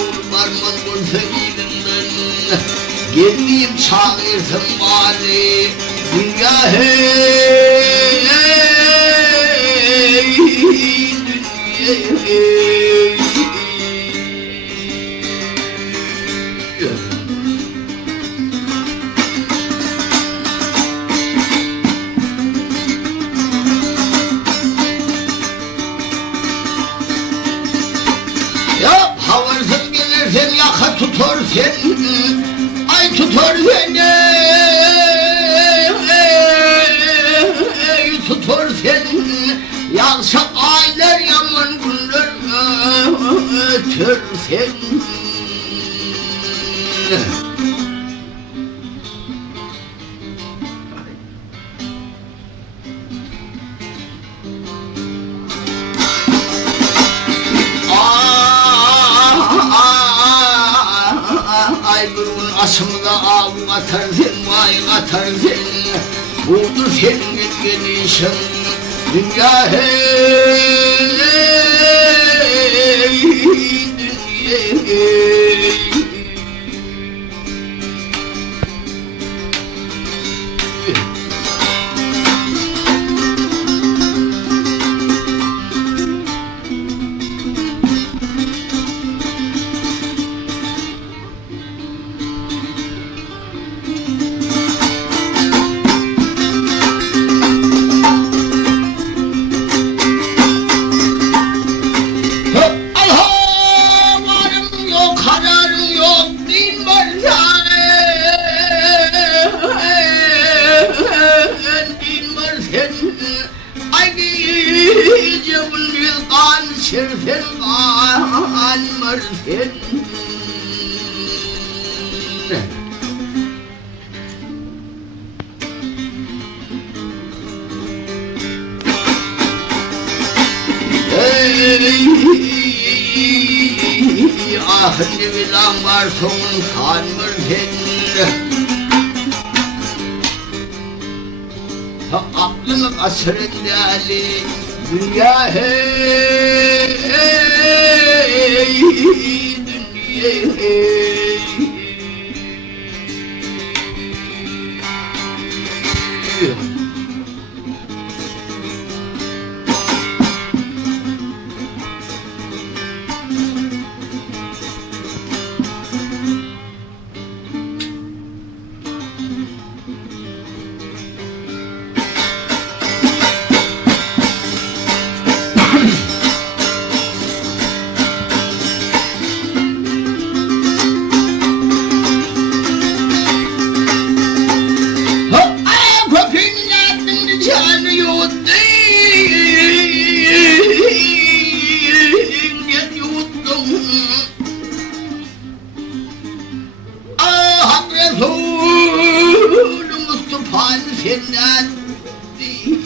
yolu varmaz olsa elimden. Gelmeyip çağırsın bari dünya hey, dünya hey. Ya havarsın gelirsen yaka tutar sen, ay tutar seni, tutar sen. Yağsa aylar yaman günler ötür sen. Ay burun asımda ağım atar sen, vay atar sen. Budur senin gelişin dünya hey, dünya hey. Şerfen almar sen. Ahli bilan var sonun kalmar sen. Aklın asrında Ali dünya hey, dünya hey. Senden değil.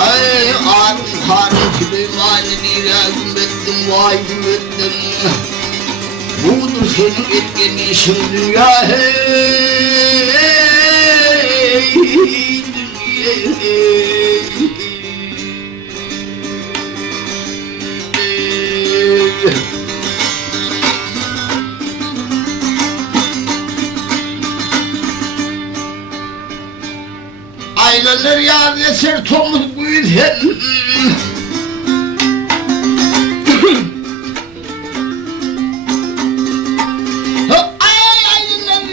Ay arım karım Süleyman'ı niragım ettim, vay ettim. Budur senin etkileşin dünya hey, dünya hey. Aylanır yar eser tomuz büyüten. Aylanır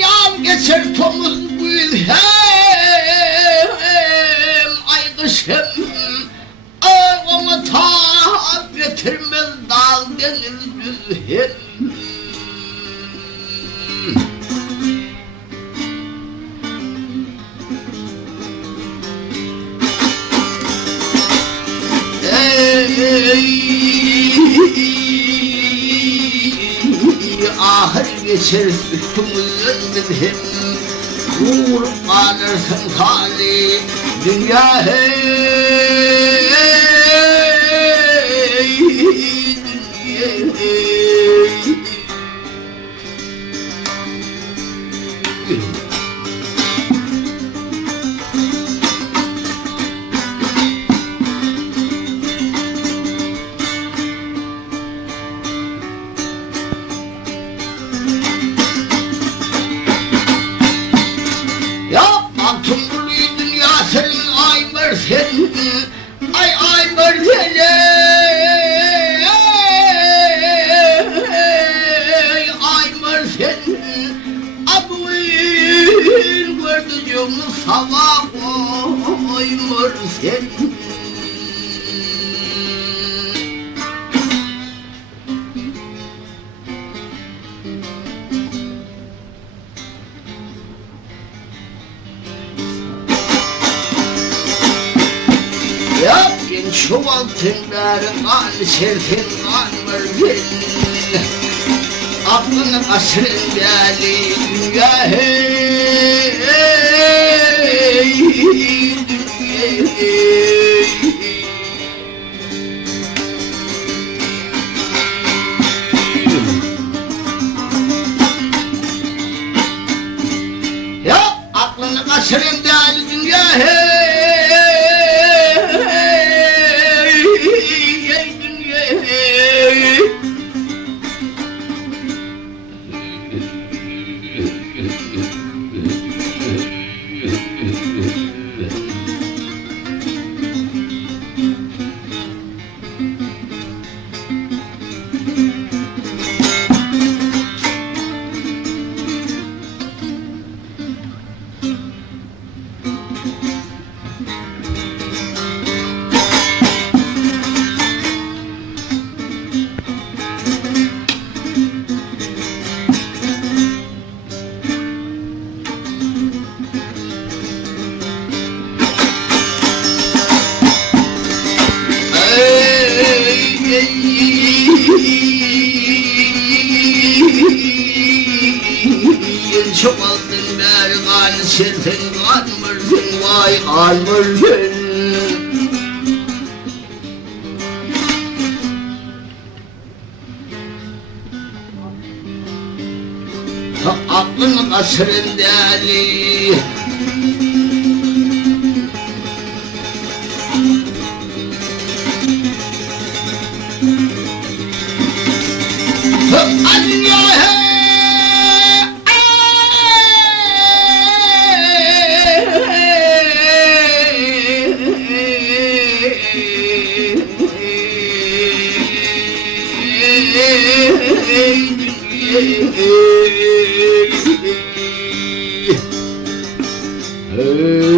yar geçer tomuz büyüten. Ay kışım ağama taat getirmez dağ deniz düzhen. Ahır geçer üstümüzden hem vurup alırsın hali dünya hey, dünya hey. Altın kulu dünya senin Aymer senin. Ay Aymer senin. Aymer senin. Abuin gördüğüm sabah Aymer senin. Yapın şu altınları kan sertin kan vergin. Aklını asrın geldi dünya hey, dünya hey. Ya aklını asrın geldi dünya hey. Çok aldın mergan sertin kan mırdın vay kan mırdın. Aklın kasrın değerli. Hey